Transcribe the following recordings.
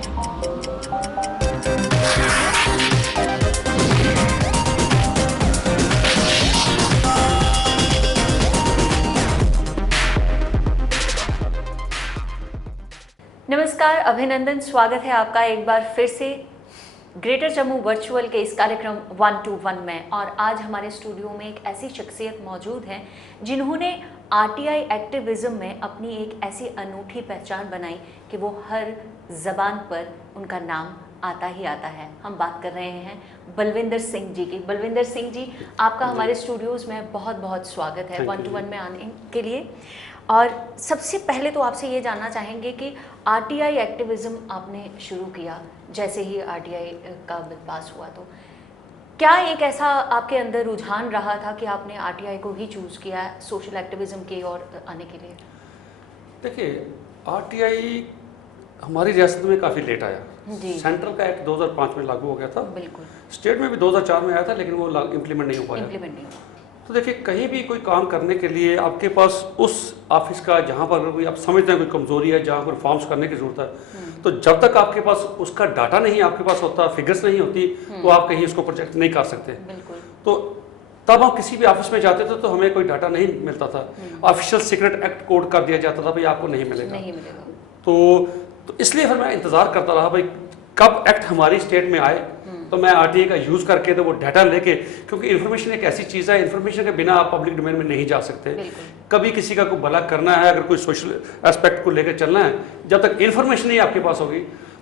नमस्कार, अभिनंदन, स्वागत है आपका एक बार फिर से ग्रेटर जम्मू वर्चुअल के इस कार्यक्रम 1 to 1 में। और आज हमारे स्टूडियो में एक ऐसी शख्सियत मौजूद है जिन्होंने आरटीआई एक्टिविज्म में अपनी एक ऐसी अनूठी पहचान बनाई कि वो हर जबान पर उनका नाम आता ही आता है। हम बात कर रहे हैं बलविंदर सिंह जी की। बलविंदर सिंह जी, आपका हमारे स्टूडियोज़ में बहुत बहुत स्वागत है 1 to 1 में आने के लिए। और सबसे पहले तो आपसे ये जानना चाहेंगे कि आरटीआई एक्टिविज्म आपने शुरू किया जैसे ही आरटीआई का बिल पास हुआ, तो क्या एक ऐसा आपके अंदर रुझान रहा था कि आपने आरटीआई को ही चूज़ किया सोशल एक्टिविज्म की ओर आने के लिए? देखिए, आरटीआई हमारी रियासत में काफ़ी लेट आया। सेंट्रल का एक्ट 2005 में लागू हो गया था। बिल्कुल। स्टेट में भी 2004 में आया था, लेकिन वो इम्प्लीमेंट नहीं हो पाया। तो देखिए, कहीं भी कोई काम करने के लिए आपके पास उस ऑफिस का जहाँ पर कोई आप समझते हैं कोई कमजोरी है, जहाँ पर फॉर्म्स करने की जरूरत है, तो जब तक आपके पास उसका डाटा नहीं आपके पास होता, फिगर्स नहीं होती, तो आप कहीं उसको प्रोजेक्ट नहीं कर सकते। तो तब हम किसी भी ऑफिस में जाते थे तो हमें कोई डाटा नहीं मिलता था। ऑफिशियल सीक्रेट एक्ट कोड कर दिया जाता था, भाई आपको नहीं मिलेगा। तो इसलिए फिर मैं इंतजार करता रहा भाई कब एक्ट हमारी स्टेट में आए तो मैं आरटीआई का यूज करके तो वो डाटा लेके, क्योंकि इन्फॉर्मेशन एक ऐसी चीज़ है, इन्फॉर्मेशन के बिना आप पब्लिक डोमेन में नहीं जा सकते। कभी किसी का कोई भला करना है, अगर कोई सोशल एस्पेक्ट को लेकर चलना है, जब तक इन्फॉर्मेशन नहीं आपके पास होगी।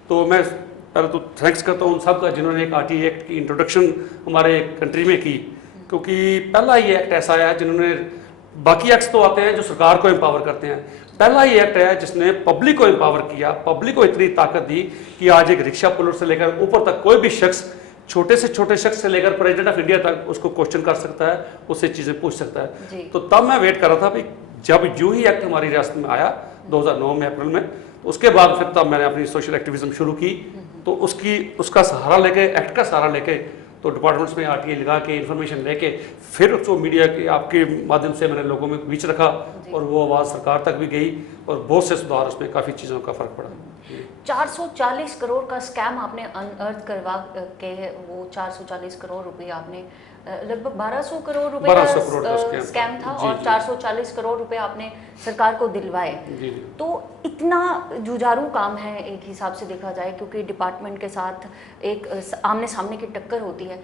तो मैं पहले तो थैंक्स करता हूँ उन सब का जिन्होंने एक आरटीआई एक्ट की इंट्रोडक्शन हमारे कंट्री में की, क्योंकि पहला ये एक्ट ऐसा आया जिन्होंने, बाकी एक्ट्स तो आते हैं जो सरकार को एम्पावर करते हैं, पहला ये एक्ट है जिसने पब्लिक को एम्पावर किया, पब्लिक को इतनी ताकत दी कि आज एक रिक्शा पुलर से लेकर ऊपर तक कोई भी शख्स, छोटे से छोटे शख्स से लेकर प्रेसिडेंट ऑफ इंडिया तक उसको क्वेश्चन कर सकता है, उससे चीज़ें पूछ सकता है। तो तब मैं वेट कर रहा था भाई जब यूं ही एक्ट हमारी रियासत में आया 2009 में अप्रैल में, तो उसके बाद फिर तब मैंने अपनी सोशल एक्टिविज्म शुरू की। तो उसका सहारा लेके, एक्ट का सहारा लेके, तो डिपार्टमेंट्स में आरटीआई लगा के इन्फॉर्मेशन लेके फिर उसको मीडिया के आपके माध्यम से मैंने लोगों में बीच रखा और वो आवाज़ सरकार तक भी गई और बहुत से सुधार, उसमें काफ़ी चीज़ों का फ़र्क पड़ा। 440 करोड़ का स्कैम आपने अनअर्थ करवा के वो 440 करोड़ रुपए आपने, लगभग 1200 करोड़ रुपए का स्कैम था और 440 करोड़ रुपए आपने सरकार को दिलवाए। तो इतना जुझारू काम है एक हिसाब से देखा जाए, क्योंकि डिपार्टमेंट के साथ एक आमने सामने की टक्कर होती है।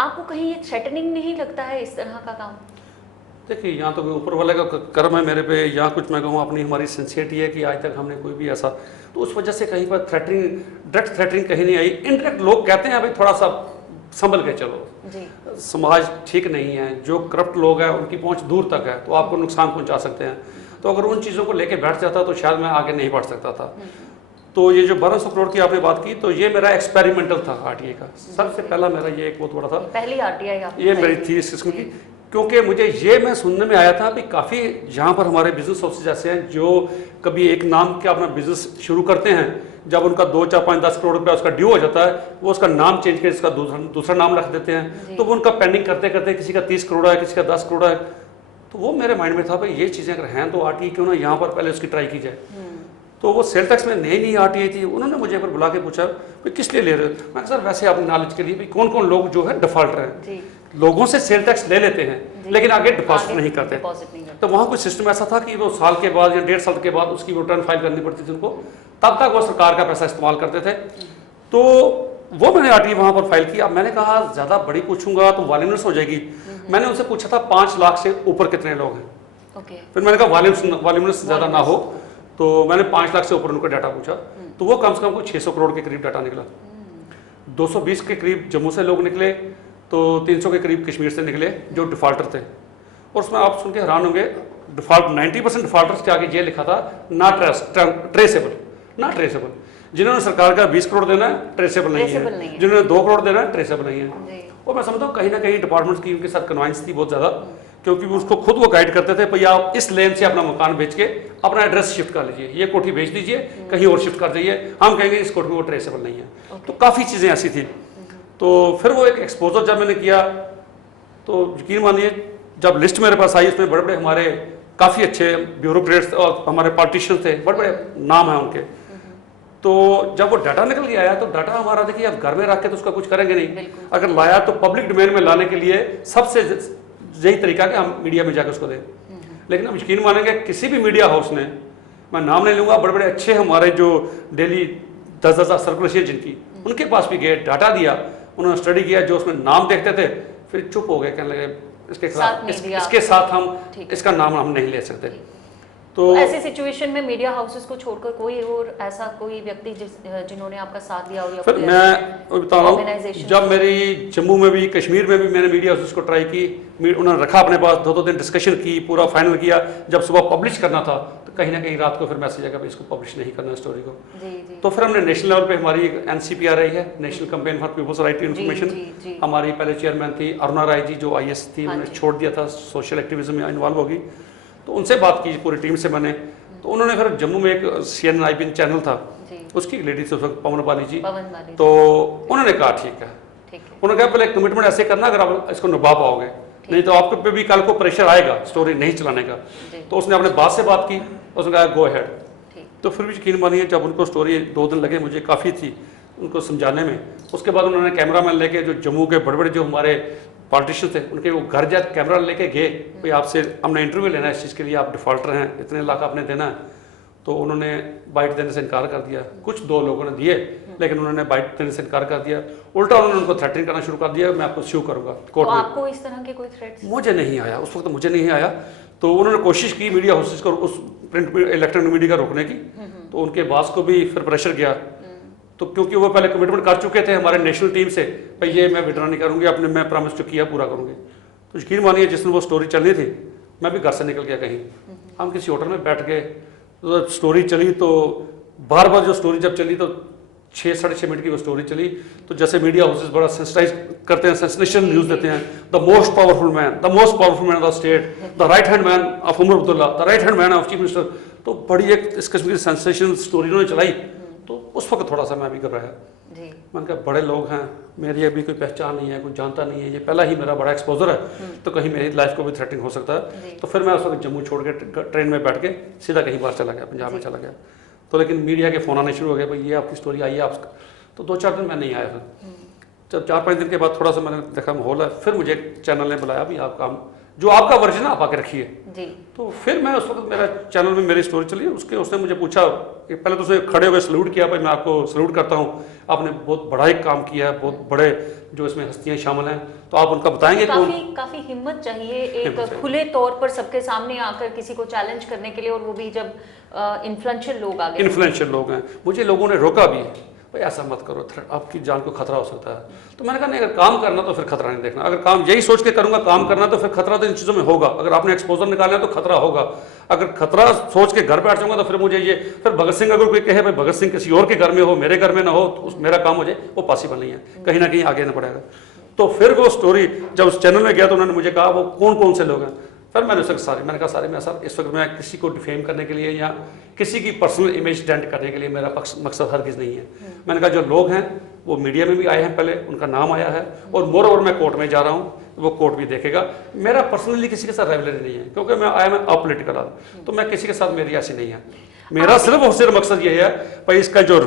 आपको कहीं ये थ्रेटनिंग नहीं लगता है इस तरह का काम? देखिए, यहाँ तो ऊपर वाले का कर्म है मेरे पे, या कुछ मैं कहूँ अपनी हमारी सिंसियरिटी है कि आज तक हमने कोई भी ऐसा, तो उस वजह से कहीं पर थ्रेटनिंग, डायरेक्ट थ्रेटनिंग कहीं नहीं आई। इनडायरेक्ट लोग कहते हैं भाई थोड़ा सा संभल के चलो, समाज ठीक नहीं है, जो करप्ट लोग हैं उनकी पहुंच दूर तक है, तो आपको नुकसान पहुंचा सकते हैं। तो अगर उन चीज़ों को लेके बैठ जाता तो शायद मैं आगे नहीं बढ़ सकता था। तो ये जो 1200 करोड़ की आपने बात की, तो ये मेरा एक्सपेरिमेंटल था आरटीआई का, सबसे पहला मेरा ये एक बहुत बड़ा था, पहली आरटीआई ये मेरी थी इस किस्म की। क्योंकि मुझे ये मैं सुनने में आया था कि काफ़ी जहाँ पर हमारे बिजनेस ऑफिसर्स ऐसे हैं जो कभी एक नाम के अपना बिजनेस शुरू करते हैं, जब उनका 2, 4, 5, 10 करोड़ रुपया उसका ड्यू हो जाता है, वो उसका नाम चेंज करके इसका दूसरा नाम रख देते हैं। तो वो उनका पेंडिंग करते करते किसी का 30 करोड़ है, किसी का 10 करोड़ है। तो वो मेरे माइंड में था भाई ये चीज़ें अगर हैं तो आरटीआई क्यों ना यहाँ पर पहले उसकी ट्राई की जाए। तो वो सेल टैक्स में नई आरटीआई थी, उन्होंने मुझे पर बुला के पूछा भाई किस लिए ले रहे हो? मैं सर वैसे अपनी नॉलेज के लिए, भाई कौन कौन लोग जो है डिफॉल्टर हैं, लोगों से सेल टैक्स ले लेते हैं लेकिन आगे डिपॉजिट नहीं करते। तो वहाँ कुछ सिस्टम ऐसा था कि वो साल के बाद या 1.5 साल के बाद उसकी रिटर्न फाइल करनी पड़ती थी उनको, तब तक वो सरकार का पैसा इस्तेमाल करते थे। तो वो मैंने आरटीआई वहाँ पर फाइल की। अब मैंने कहा ज़्यादा बड़ी पूछूंगा तो वॉल्यूमलेस हो जाएगी। मैंने उनसे पूछा था 5 लाख से ऊपर कितने लोग हैं। फिर मैंने कहा वॉल्यूमलेस ज़्यादा ना हो, तो मैंने 5 लाख से ऊपर उनको डाटा पूछा, तो वो कम से कम 600 करोड़ के करीब डाटा निकला। 220 के करीब जम्मू से लोग निकले, तो 300 के करीब कश्मीर से निकले जो डिफॉल्टर थे। और उसमें आप सुन के हैरान होंगे, डिफॉल्ट 90% डिफॉल्टर्स के आगे ये लिखा था ना ट्रेसेबल। जिन्होंने सरकार का 20 करोड़ देना है ट्रेसेबल नहीं है, जिन्होंने 2 करोड़ देना है ट्रेसेबल नहीं है। और मैं समझता हूँ कहीं ना कहीं डिपार्टमेंट्स की उनके साथ कन्वाइंस थी बहुत ज़्यादा, क्योंकि उसको खुद वो गाइड करते थे भैया आप इस लेन से अपना मकान बेच के अपना एड्रेस शिफ्ट कर लीजिए, ये कोठी बेच दीजिए, कहीं और शिफ्ट कर जाइए, हम कहेंगे इस कोठी में वो ट्रेसेबल नहीं है। तो काफ़ी चीज़ें ऐसी थी। तो फिर वो एक एक्सपोजर जब मैंने किया, तो यकीन मानिए जब लिस्ट मेरे पास आई, उसमें बड़े बड़े हमारे काफ़ी अच्छे ब्यूरोक्रेट्स और हमारे पॉलिटिशियंस थे, बड़े बड़े नाम हैं उनके। तो जब वो डाटा निकल के आया तो डाटा हमारा देखिए आप घर में रख के तो उसका कुछ करेंगे नहीं, अगर लाया तो पब्लिक डोमेन में लाने के लिए सबसे यही तरीका कि हम मीडिया में जाकर उसको दें। लेकिन हम यकीन मानेंगे किसी भी मीडिया हाउस ने, मैं नाम नहीं लूँगा, बड़े बड़े अच्छे हमारे जो डेली 10,000 सर्कुलेशन जिनकी, उनके पास भी गए, डाटा दिया, उन्होंने स्टडी किया, जो उसमें नाम देखते थे फिर चुप हो गए, कहने लगे इसके साथ हम इसका नाम हम नहीं ले सकते। तो ऐसी सिचुएशन में मीडिया हाउसेस को छोड़कर कोई और ऐसा कोई व्यक्ति जिन्होंने आपका साथ दिया हो? या फिर मैं बता रहा हूँ, जब मेरी जम्मू में भी कश्मीर में भी मैंने मीडिया हाउसेस को ट्राई की, उन्होंने रखा अपने पास, 2-2 दिन डिस्कशन की, पूरा फाइनल किया। जब सुबह पब्लिश करना था तो कहीं ना कहीं रात को फिर मैसेज आया कि इसको पब्लिश नहीं करना स्टोरी को। तो फिर हमने नेशनल लेवल पे, हमारी NCPRI है, national campaign for people's right to information, हमारी पहले चेयरमैन थी अरुणा राय जी, जो IS थी, उन्होंने छोड़ दिया था, सोशल एक्टिविज्म में इन्वॉल्व होगी। तो उनसे बात की पूरी टीम से मैंने, तो उन्होंने फिर जम्मू में एक CNN चैनल था, उसकी लेडी थी उस वक्त पवन बाली जी, तो उन्होंने कहा ठीक है, उन्होंने कहा पहले कमिटमेंट ऐसे करना अगर आप इसको निभा पाओगे, नहीं तो आपके पे भी कल को प्रेशर आएगा स्टोरी नहीं चलाने का। तो उसने अपने बात से बात की, उसने कहा गो अहेड। तो फिर भी यकीन मानिए जब उनको स्टोरी 2 दिन लगे मुझे काफ़ी थी उनको समझाने में। उसके बाद उन्होंने कैमरामैन लेके, जो जम्मू के बड़े बड़े जो हमारे पॉलिटिशियन थे, उनके वो घर जा कैमरा लेके गए, भाई आपसे हमने इंटरव्यू लेना है इस चीज़ के लिए, आप डिफॉल्टर हैं, इतने लाख आपने देना है। तो उन्होंने बाइट देने से इनकार कर दिया। कुछ 2 लोगों ने दिए, लेकिन उन्होंने बाइट देने से इनकार कर दिया। उल्टा उन्होंने उनको थ्रेटनिंग करना शुरू कर दिया, मैं आपको स्यू करूंगा कोर्ट में। आपको इस तरह के कोई थ्रेट्स? मुझे नहीं आया उस वक्त, मुझे नहीं आया। तो उन्होंने कोशिश की मीडिया हाउसेस को उस प्रिंट इलेक्ट्रॉनिक मीडिया का रोकने की, तो उनके बॉस को भी फिर प्रेशर गया। तो क्योंकि वो पहले कमिटमेंट कर चुके थे हमारे नेशनल टीम से, भाई ये मैं विड्रॉ नहीं करूँगी, आपने मैं प्रॉमिस जो किया पूरा करूँगी। तो यकीन मानिए जिस दिन वो स्टोरी चलनी थी, मैं भी घर से निकल गया कहीं, हम किसी होटल में बैठ गए, तो स्टोरी चली। तो बार बार जो स्टोरी जब चली तो 6-6.5 मिनट की वो स्टोरी चली। तो जैसे मीडिया हाउसेस बड़ा सेंसिटाइज करते हैं, सेंसेशनल न्यूज़ देते हैं, the most powerful man of the state, the right hand man of Omar Abdullah, the right hand man of chief minister. तो बड़ी एक इस किस्म की सेंसेशनल स्टोरी उन्होंने चलाई। तो उस वक्त थोड़ा सा मैं भी घबराया, मैंने कहा बड़े लोग हैं, मेरी अभी कोई पहचान नहीं है, कोई जानता नहीं है, ये पहला ही मेरा बड़ा एक्सपोजर है, तो कहीं मेरी लाइफ को भी थ्रेटनिंग हो सकता है। तो फिर मैं उस वक्त जम्मू छोड़ के ट्रेन में बैठ के सीधा कहीं बाहर चला गया, पंजाब में चला गया। तो लेकिन मीडिया के फ़ोन आने शुरू हो गए, भाई ये आपकी स्टोरी आई है आप। तो 2-4 दिन मैं नहीं आया। फिर जब 4-5 दिन के बाद थोड़ा सा मैंने देखा माहौल है, फिर मुझे चैनल ने बुलाया, भाई आप काम जो आपका वर्जन आप आके रखिए। तो फिर मैं उस वक्त मेरा चैनल में मेरी स्टोरी चली, उसने मुझे पूछा कि पहले तो उसे खड़े हुए सल्यूट किया, भाई मैं आपको सल्यूट करता हूँ, आपने बहुत बड़ा एक काम किया है, बहुत बड़े जो इसमें हस्तियाँ शामिल हैं, तो आप उनका बताएंगे। काफी हिम्मत चाहिए एक खुले तौर पर सबके सामने आकर किसी को चैलेंज करने के लिए, और वो भी जब इन्फ्लुएंशियल लोग आ गए। इन्फ्लुएंशियल लोग हैं, मुझे लोगों ने रोका भी, भाई ऐसा मत करो, आपकी जान को खतरा हो सकता है। तो मैंने कहा नहीं, अगर काम करना तो फिर खतरा नहीं देखना, अगर काम यही सोच के करूंगा काम करना तो फिर खतरा तो इन चीज़ों में होगा। अगर आपने एक्सपोजर निकालना तो खतरा होगा, अगर खतरा सोच के घर बैठ जाऊंगा तो फिर मुझे ये, फिर भगत सिंह अगर कोई कहे भाई भगत सिंह किसी और के घर में हो, मेरे घर में ना हो, तो मेरा काम हो जाए, वो पॉसिबल नहीं है, कहीं ना कहीं आगे ना पड़ेगा। तो फिर वो स्टोरी जब उस चैनल में गया तो उन्होंने मुझे कहा वो कौन कौन से लोग हैं। फिर मैंने मैंने कहा सारे, मैं सर इस वक्त मैं किसी को डिफेम करने के लिए या किसी की पर्सनल इमेज डेंट करने के लिए मेरा मकसद हरगिज़ नहीं है। मैंने कहा जो लोग हैं वो मीडिया में भी आए हैं, पहले उनका नाम आया है, और मोर ओवर मैं कोर्ट में जा रहा हूँ, वो कोर्ट भी देखेगा। मेरा पर्सनली किसी के साथ राइवलरी नहीं है, क्योंकि मैं आया मैं अपोलिटिकल, तो मैं किसी के साथ मेरी ऐसी नहीं है। मेरा सिर्फ और सिर्फ मकसद ये है भाई इसका जो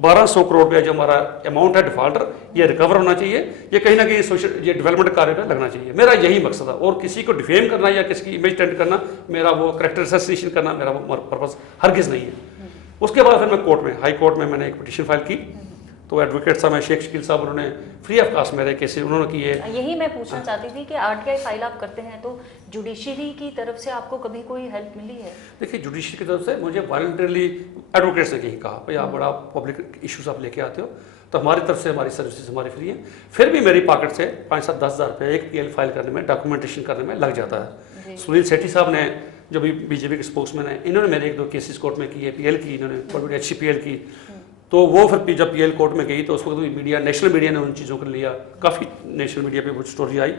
1200 करोड़ रुपया जो हमारा अमाउंट है डिफॉल्टर, ये रिकवर होना चाहिए, ये कहीं ना कहीं सोशल ये डेवलपमेंट कार्य में लगना चाहिए। मेरा यही मकसद है, और किसी को डिफेम करना या किसी की इमेज टेंट करना, मेरा वो कैरेक्टर असैसिनेशन करना मेरा वो पर्पस हरगिज़ नहीं है। उसके बाद फिर मैं कोर्ट में, हाई कोर्ट में मैंने एक पिटीशन फाइल की, तो एडवोकेट साहब हैं शेख शकील साहब, उन्होंने फ्री ऑफ कास्ट मेरे केसेस उन्होंने किए। यही मैं पूछना चाहती थी कि RTI फाइल आप करते हैं तो जुडिशरी की तरफ से आपको कभी कोई हेल्प मिली है? देखिए जुडिशरी की तरफ से मुझे वॉलंटरली एडवोकेट्स ने कहीं कहा भाई आप बड़ा पब्लिक इश्यूज आप लेके आते हो, तो हमारी तरफ से हमारी सर्विसेज हमारी फ्री हैं। फिर भी मेरी पॉकेट से 5-7-10 हज़ार रुपये एक PL फाइल करने में, डॉक्यूमेंटेशन करने में लग जाता है। सुनील सेठी साहब ने जो भी BJP के स्पोक्समैन हैं, इन्होंने मेरे 1-2 केसेस कोर्ट में किए, PL की, इन्होंने बड़ी अच्छी PL की। तो वो फिर जब PL कोर्ट में गई तो उस वक्त भी मीडिया, नेशनल मीडिया ने उन चीज़ों को लिया, काफ़ी नेशनल मीडिया पे वो स्टोरी आई।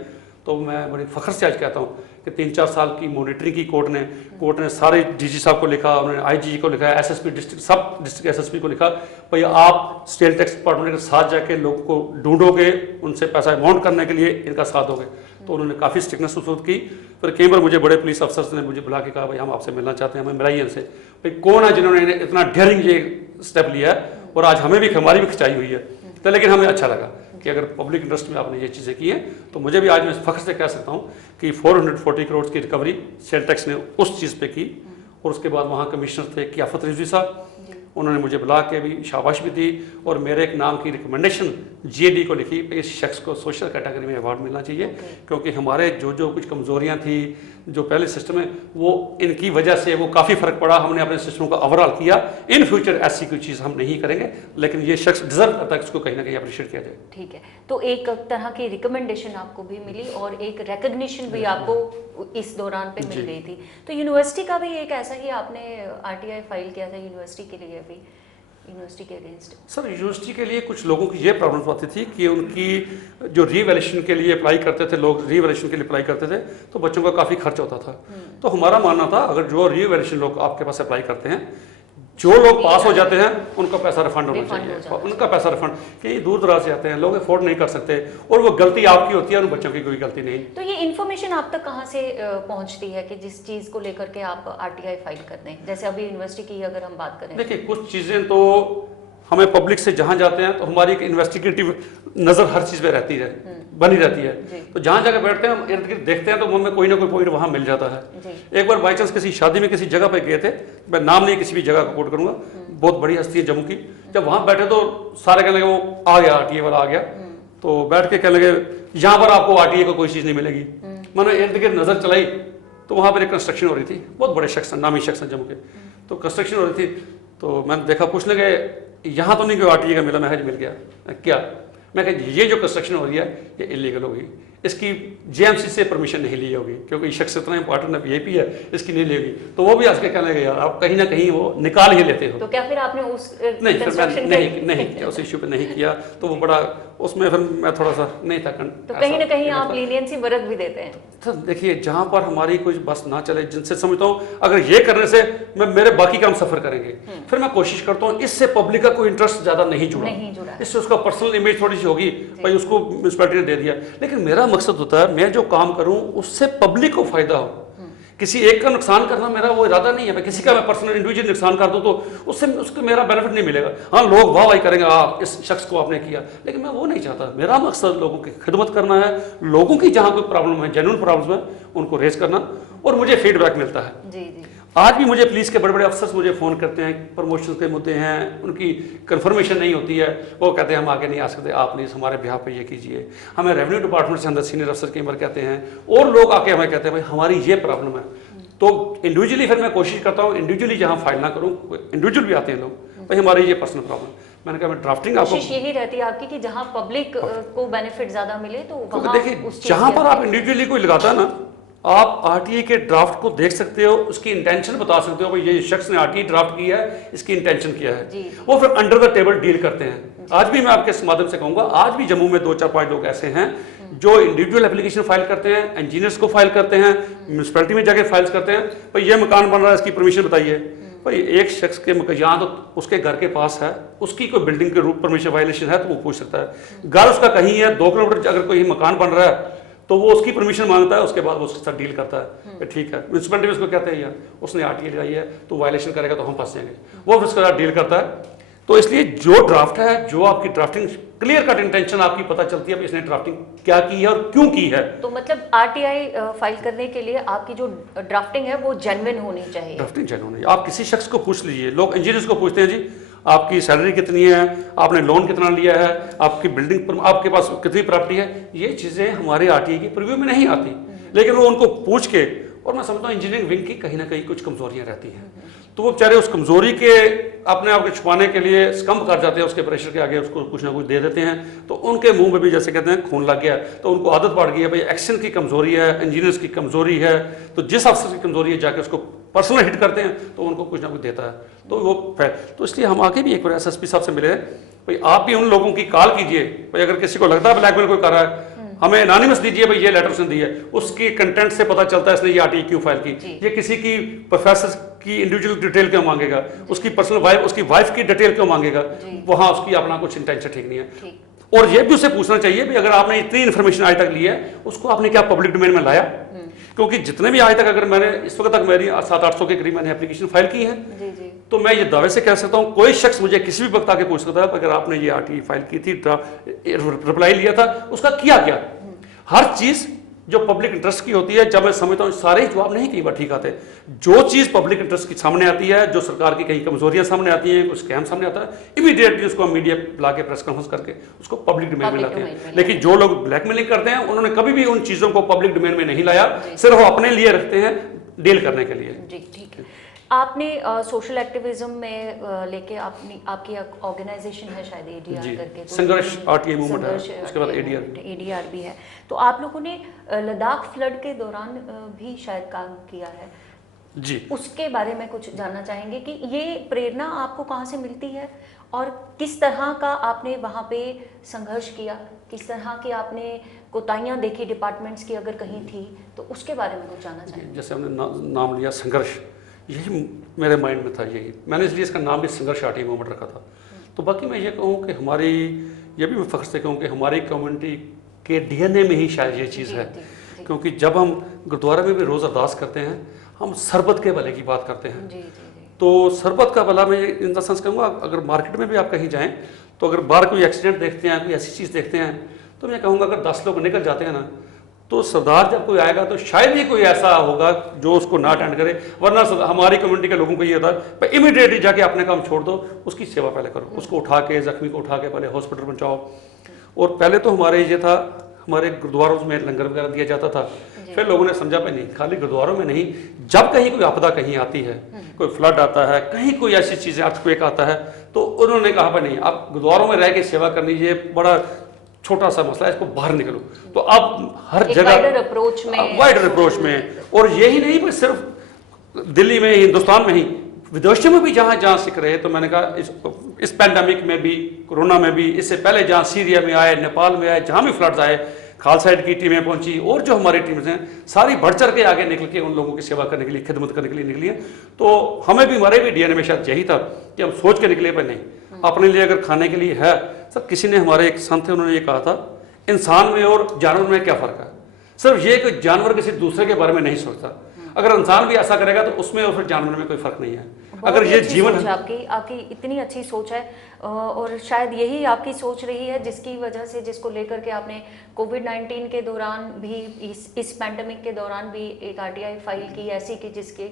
तो मैं बड़े फ़ख्र से आज कहता हूँ कि 3-4 साल की मॉनिटरिंग की कोर्ट ने सारे DG साहब को लिखा, उन्होंने IG को लिखा, SSP डिस्ट्रिक्ट SSP को लिखा, भाई आप स्टेट टैक्स डिपार्टमेंट के साथ जाके लोगों को ढूंढोगे, उनसे पैसा अमाउंट करने के लिए इनका साथ दोगे। तो उन्होंने काफ़ी स्ट्रिक्टनेस उस वक्त की। फिर कई बार मुझे बड़े पुलिस अफसर्स ने मुझे बुला के कहा भाई हम आपसे मिलना चाहते हैं, हमें मिलाइए इनसे, भाई कौन है जिन्होंने इतना डेयरिंग ये स्टेप लिया है। और आज हमें भी, हमारी भी खिंचाई हुई है। तो लेकिन हमें अच्छा लगा कि अगर पब्लिक इंटरेस्ट में आपने ये चीज़ें की हैं, तो मुझे भी आज मैं फख्र से कह सकता हूँ कि 440 करोड़ की रिकवरी सेल टैक्स ने उस चीज़ पे की। और उसके बाद वहाँ कमिश्नर थे कियाफत रिजवी साहब, उन्होंने मुझे बुला के भी शाबाश भी दी और मेरे एक नाम की रिकमेंडेशन GAD को लिखी, इस शख्स को सोशल कैटेगरी में अवार्ड मिलना चाहिए, क्योंकि हमारे जो कुछ कमजोरियां थी, जो पहले सिस्टम है, वो इनकी वजह से वो काफ़ी फ़र्क पड़ा। हमने अपने सिस्टम को ओवरऑल किया। इन फ्यूचर ऐसी कोई चीज़ हम नहीं करेंगे, लेकिन ये शख्स डिजर्व करता है, इसको कहीं ना कहीं अप्रिशिएट किया जाए। ठीक है, तो एक तरह की रिकमेंडेशन आपको भी मिली और एक रिकग्निशन भी आपको इस दौरान पे मिल गई थी। तो यूनिवर्सिटी का भी एक ऐसा ही आपने RTI फाइल किया था यूनिवर्सिटी के लिए भी, यूनिवर्सिटी के अगेंस्ट? सर, यूनिवर्सिटी के लिए कुछ लोगों की ये प्रॉब्लम आती थी कि उनकी जो रीवैल्यूएशन के लिए अप्लाई करते थे, लोग रीवैल्यूएशन के लिए अप्लाई करते थे, तो बच्चों का काफ़ी खर्च होता था। तो हमारा मानना था, अगर जो रीवैल्यूएशन लोग आपके पास अप्लाई करते हैं, जो लोग पास हो जाते हैं, उनका पैसा रिफंड होना चाहिए। उनका पैसा रिफंड, कि दूर दराज से आते हैं लोग, अफोर्ड नहीं कर सकते, और वो गलती आपकी होती है, उन बच्चों की कोई गलती नहीं। तो ये इन्फॉर्मेशन आप तक कहाँ से पहुँचती है कि जिस चीज़ को लेकर के आप RTI फाइल करते हैं? जैसे अभी यूनिवर्सिटी की अगर हम बात करें, देखिए कुछ चीज़ें तो हमें पब्लिक से जहाँ जाते हैं तो हमारी एक इन्वेस्टिगेटिव नज़र हर चीज़ पे रहती है, बनी रहती है। तो जहाँ जगह बैठते हैं, हम इर्द गिर्द देखते हैं, तो हमें कोई ना कोई पॉइंट वहाँ मिल जाता है। एक बार बाई चांस किसी शादी में किसी जगह पे गए थे, मैं नाम नहीं किसी भी जगह का कोट करूँगा, बहुत बड़ी हस्ती है जम्मू की। जब वहाँ बैठे तो सारे कहने लगे वो आ गया, RTI वाला आ गया। तो बैठ के कहने लगे यहाँ पर आपको RTI को कोई चीज़ नहीं मिलेगी। मैंने इर्द गिर्द नज़र चलाई तो वहाँ पर एक कंस्ट्रक्शन हो रही थी, बहुत बड़े शख्स, नामी शख्स हैं जम्मू के। तो कंस्ट्रक्शन हो रही थी, तो मैंने देखा, पूछने गए यहाँ तो नहीं कोई RTI का मिला? मैं मिल गया। क्या? मैं कहा ये जो कंस्ट्रक्शन हो रही है ये इलीगल होगी, इसकी JMC से परमिशन नहीं ली होगी, क्योंकि शख्स इतना इंपॉर्टेंट है, VIP है, इसकी नहीं लेगी। तो वो भी आज के कहने लगे यार आप कहीं ना कहीं वो निकाल ही लेते हो। तो क्या फिर आपने उस नहीं, फिर मैं नहीं किया, उस इश्यू पे नहीं किया। तो वो बड़ा उसमें फिर मैं थोड़ा सा नहीं था। तो कहीं ना कहीं आप लीनियंसी बरत भी देते हैं? तो देखिए, जहाँ पर हमारी कोई बस ना चले, जिनसे समझता हूँ अगर ये करने से मैं मेरे बाकी काम सफर करेंगे, फिर मैं कोशिश करता हूँ इससे पब्लिक का कोई इंटरेस्ट ज्यादा नहीं जुड़ा, इससे उसका पर्सनल इमेज थोड़ी सी होगी, भाई उसको म्युनिसिपैलिटी ने दे दिया। लेकिन मेरा मकसद होता है मैं जो काम करूँ उससे पब्लिक को फायदा हो। किसी एक का नुकसान करना मेरा वो इरादा नहीं है। मैं किसी का मैं पर्सनल इंडिविजुअल नुकसान कर दूं तो उससे उसको मेरा बेनिफिट नहीं मिलेगा। हाँ, लोग वाह वाही करेंगे, आप इस शख्स को आपने किया, लेकिन मैं वो नहीं चाहता। मेरा मकसद लोगों की खिदमत करना है, लोगों की जहाँ कोई प्रॉब्लम है, जेन्युइन प्रॉब्लम है, उनको रेज करना, और मुझे फीडबैक मिलता है। जी जी। आज भी मुझे पुलिस के बड़े बड़े अफसर्स मुझे फ़ोन करते हैं, प्रमोशन के मुद्दे हैं, उनकी कंफर्मेशन नहीं होती है, वो कहते हैं हम आगे नहीं आ सकते, आप प्लीज़ हमारे बिहाफ पे ये कीजिए। हमें रेवेन्यू डिपार्टमेंट से अंदर सीनियर अफसर कई बार कहते हैं, और लोग आके हमें कहते हैं भाई हमारी ये प्रॉब्लम है। तो इंडिविजुअली फिर मैं कोशिश करता हूँ इंडिविजुअली जहाँ फाइल ना करूँ, इंडिविजुअल भी आते हैं लोग, भाई हमारी ये पर्सनल प्रॉब्लम। मैंने कहा मैं ड्राफ्टिंग आपको, कोशिश यही रहती है आपकी कि जहाँ पब्लिक को बेनिफिट ज़्यादा मिले तो वहाँ, देखिए जहाँ पर आप इंडिविजुअली कोई लगाता है ना, आप RTI के ड्राफ्ट को देख सकते हो, उसकी इंटेंशन बता सकते हो, भाई ये शख्स ने RTI ड्राफ्ट किया है, इसकी इंटेंशन क्या है, वो फिर अंडर द टेबल डील करते हैं। आज भी मैं आपके इस माध्यम से कहूँगा, आज भी जम्मू में 2-4-5 लोग ऐसे हैं जो इंडिविजुअल एप्लीकेशन फाइल करते हैं, इंजीनियर्स को फाइल करते हैं, म्यूनिसिपैलिटी में जाके फाइल्स करते हैं, भाई ये मकान बन रहा है, इसकी परमिशन बताइए। भाई एक शख्स के यहाँ तो उसके घर के पास है, उसकी कोई बिल्डिंग के रूप परमिशन वायलेशन है तो वो पूछ सकता है। घर उसका कहीं है 2 किलोमीटर, अगर कोई मकान बन रहा है तो वो उसकी परमिशन मांगता है, उसके बाद वो उसके साथ डील करता है, ठीक है। म्यूनिसिपैलिटी में उसको कहते हैं यार उसने RTI लगाई है तो वायलेशन करेगा तो हम फंस जाएंगे, वो फिर उसके साथ डील करता है। तो इसलिए जो ड्राफ्ट है, जो आपकी ड्राफ्टिंग क्लियर कट इंटेंशन आपकी पता चलती है इसने ड्राफ्टिंग क्या की है और क्यों की है। तो मतलब RTI फाइल करने के लिए आपकी जो ड्राफ्टिंग है वो जेन्युइन होनी चाहिए। ड्राफ्टिंग जेन्युइन होनी। आप किसी शख्स को पूछ लीजिए, लोग इंजीनियर्स को पूछते हैं जी आपकी सैलरी कितनी है, आपने लोन कितना लिया है, आपकी बिल्डिंग पर आपके पास कितनी प्रॉपर्टी है, ये चीज़ें हमारे RTI की प्रीव्यू में नहीं आती, लेकिन वो उनको पूछ के, और मैं समझता हूँ इंजीनियरिंग विंग की कहीं ना कहीं कुछ कमजोरियां रहती हैं, तो वो बेचारे उस कमजोरी के अपने आप को छुपाने के लिए स्कम्प कर जाते हैं, उसके प्रेशर के आगे उसको कुछ ना कुछ दे देते हैं, तो उनके मुंह में भी जैसे कहते हैं खून लग गया, तो उनको आदत पड़ गई है भाई एक्शन की कमजोरी है, इंजीनियर्स की कमजोरी है, तो जिस अफसर की कमजोरी है जाके उसको पर्सनल हिट करते हैं तो उनको कुछ ना कुछ देता है, तो वो तो इसलिए हम आके भी एक बार SSP साहब से मिले, भाई आप भी उन लोगों की कॉल कीजिए, भाई अगर किसी को लगता है ब्लैकमेल कोई कर रहा है हमें एनोनिमस दीजिए, भाई ये लेटर उसने दी है, उसकी कंटेंट से पता चलता है इसने ये RTI क्यों फाइल की, ये किसी की प्रोफेसर की इंडिविजुअल डिटेल क्यों मांगेगा, उसकी पर्सनल वाइफ, उसकी वाइफ की डिटेल क्यों मांगेगा, वहां उसकी अपना कुछ इंटेंशन ठीक नहीं है। और ये भी उससे पूछना चाहिए भी अगर आपने इतनी इन्फॉर्मेशन आज तक ली है उसको आपने क्या पब्लिक डोमेन में लाया। क्योंकि जितने भी आज तक अगर मैंने इस वक्त तक मेरी 700-800 के करीब मैंने एप्लीकेशन फाइल की है, तो मैं ये दावे से कह सकता हूँ कोई शख्स मुझे किसी भी वक्त आके पूछ सकता है अगर आपने ये आरटीआई फाइल की थी, रिप्लाई लिया था, उसका किया क्या। हर चीज जो पब्लिक इंटरेस्ट की होती है, जब मैं समझता हूँ सारे जवाब नहीं कई बार ठीक आते, जो चीज पब्लिक इंटरेस्ट की सामने आती है, जो सरकार की कहीं कमजोरियां सामने आती हैं, कुछ स्कैम सामने आता है, इमीडिएटली उसको हम मीडिया ला के प्रेस कॉन्फ्रेंस करके उसको पब्लिक डोमेन में लाते हैं। लेकिन जो लोग ब्लैकमेलिंग करते हैं उन्होंने कभी भी उन चीजों को पब्लिक डोमेन में नहीं लाया, सिर्फ वो अपने लिए रखते हैं डील करने के लिए। जी ठीक है। आपने सोशल एक्टिविज्म में लेके आपकी ऑर्गेनाइजेशन है शायद एडीआर करके, संघर्ष आरटीआई मूवमेंट है, उसके बाद एडीआर भी है। तो आप लोगों ने लद्दाख फ्लड के दौरान भी शायद काम किया है जी, उसके बारे में कुछ जानना चाहेंगे कि ये प्रेरणा आपको कहाँ से मिलती है और किस तरह का आपने वहाँ पे संघर्ष किया, किस तरह की आपने कोताहियाँ देखी डिपार्टमेंट्स की अगर कहीं थी, तो उसके बारे में कुछ जानना चाहेंगे। जैसे हमने नाम लिया संघर्ष, यही मेरे माइंड में था, यही मैंने इसलिए इसका नाम भी संघर्ष आरटीआई मूवमेंट रखा था। तो बाकी मैं ये कहूँ कि हमारी, ये भी मैं फख्र से कहूँ कि हमारी कम्युनिटी के डीएनए में ही शायद ये चीज़ है। क्योंकि जब हम गुरुद्वारा में भी रोज़ अरदास करते हैं, हम सरबत के भले की बात करते हैं। तो सरबत का भला मैं इन द सेंस कहूँगा, अगर मार्केट में भी आप कहीं जाएँ तो अगर बाहर कोई एक्सीडेंट देखते हैं, कोई ऐसी चीज़ देखते हैं, तो मैं कहूँगा अगर 10 लोग निकल जाते हैं ना, तो सरदार जब कोई आएगा तो शायद ही कोई ऐसा होगा जो उसको ना अटेंड करे। वरना हमारी कम्युनिटी के लोगों को ये होता है इमीडिएटली जाके अपने काम छोड़ दो, उसकी सेवा पहले करो, उसको उठा के, जख्मी को उठा के पहले हॉस्पिटल पहुँचाओ। और पहले तो हमारे ये था, हमारे गुरुद्वारों में लंगर वगैरह दिया जाता था। फिर लोगों ने समझा भाई नहीं, खाली गुरुद्वारों में नहीं, जब कहीं कोई आपदा कहीं आती है, कोई फ्लड आता है, कहीं कोई ऐसी चीज़ें, अर्थक्वेक आता है, तो उन्होंने कहा भाई नहीं, आप गुरुद्वारों में रह के सेवा करनी, ये बड़ा छोटा सा मसला है, इसको बाहर निकलो। तो अब हर जगह वाइडर अप्रोच में, और यही नहीं बस सिर्फ दिल्ली में, हिंदुस्तान में ही, विदेशों में भी जहाँ जहाँ सिख रहे, तो मैंने कहा इस पैंडेमिक में भी, कोरोना में भी, इससे पहले जहाँ सीरिया में आए, नेपाल में आए, जहाँ भी फ्लड्स आए, खालसा एड की टीमें पहुंची और जो हमारी टीम्स हैं सारी बढ़ चढ़ के आगे निकल के उन लोगों की सेवा करने के लिए, खिदमत करने के लिए निकली है। तो हमें भी, हमारे भी डीएनए में शायद यही था कि हम सोच के निकले पर नहीं, अपने लिए अगर खाने के लिए है। सब किसी ने, हमारे एक संत थे, उन्होंने ये कहा था, इंसान में और जानवर में क्या फ़र्क है, सिर्फ ये कि जानवर किसी दूसरे के बारे में नहीं सोचता। अगर इंसान भी ऐसा करेगा तो उसमें और फिर जानवर में कोई फर्क नहीं है। अगर ये जीवन है, आपकी इतनी अच्छी सोच है, और शायद यही आपकी सोच रही है जिसकी वजह से, जिसको लेकर के आपने कोविड-19 के दौरान भी, इस पैंडेमिक के दौरान भी एक आरटीआई फाइल की ऐसी कि जिसके